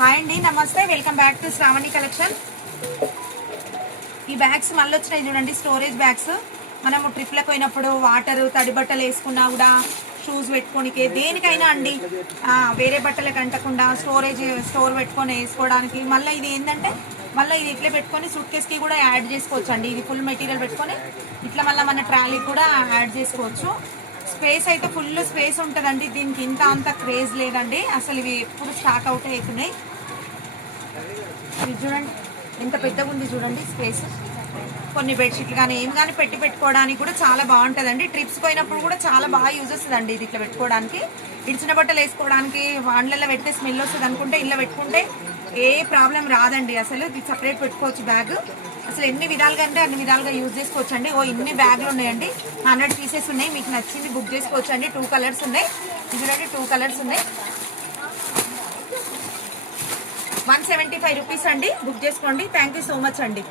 Hi అండి, నమస్తే, welcome back to Sravani collection. ఈ బ్యాగ్స్ మళ్ళీ వచ్చినాయి చూడండి, స్టోరేజ్ బ్యాగ్స్. మనము ట్రిప్లకు పోయినప్పుడు వాటర్ తడి బట్టలు వేసుకున్నా కూడా, షూస్ పెట్టుకోనికే దేనికైనా అండి, వేరే బట్టలకు అంటకుండా స్టోర్ పెట్టుకొని వేసుకోవడానికి. మళ్ళీ ఇది ఏంటంటే మళ్ళీ ఇది ఇట్లా పెట్టుకొని సూట్ కేస్కి కూడా యాడ్ చేసుకోవచ్చు అండి. ఇది ఫుల్ మెటీరియల్ పెట్టుకొని ఇట్లా మళ్ళీ మన ట్రాలీకి కూడా యాడ్ చేసుకోవచ్చు. స్పేస్ అయితే ఫుల్ స్పేస్ ఉంటుందండి. దీనికి అంత క్రేజ్ లేదండి, అసలు ఇవి ఎప్పుడు స్టాక్ అవుట్ అవుతున్నాయి. ఇది చూడండి ఎంత పెద్దగా ఉంది చూడండి స్పేస్. కొన్ని బెడ్షీట్లు కానీ ఏం కానీ పెట్టుకోవడానికి కూడా చాలా బాగుంటుందండి. ట్రిప్స్ పోయినప్పుడు కూడా చాలా బాగా యూజ్ వస్తుందండి ఇది ఇట్లా పెట్టుకోవడానికి. ఇడిచిన బట్టలు వేసుకోవడానికి వాండ్లలో పెట్టే స్మెల్ వస్తుంది అనుకుంటే ఇలా పెట్టుకుంటే ఏ ప్రాబ్లం రాదండి. అసలు ఇది సపరేట్ పెట్టుకోవచ్చు బ్యాగ్. అసలు ఎన్ని విధాలుగా అంటే అన్ని విధాలుగా యూజ్ చేసుకోవచ్చు అండి. ఇన్ని బ్యాగ్లు ఉన్నాయండి, 100 పీసెస్ ఉన్నాయి. మీకు నచ్చింది బుక్ చేసుకోవచ్చు అండి. 2 కలర్స్ ఉన్నాయి. ఇది చూడండి 2 కలర్స్ ఉన్నాయి. 175 రూపీస్ అండి. బుక్ చేసుకోండి. థ్యాంక్ యూ సో మచ్ అండి.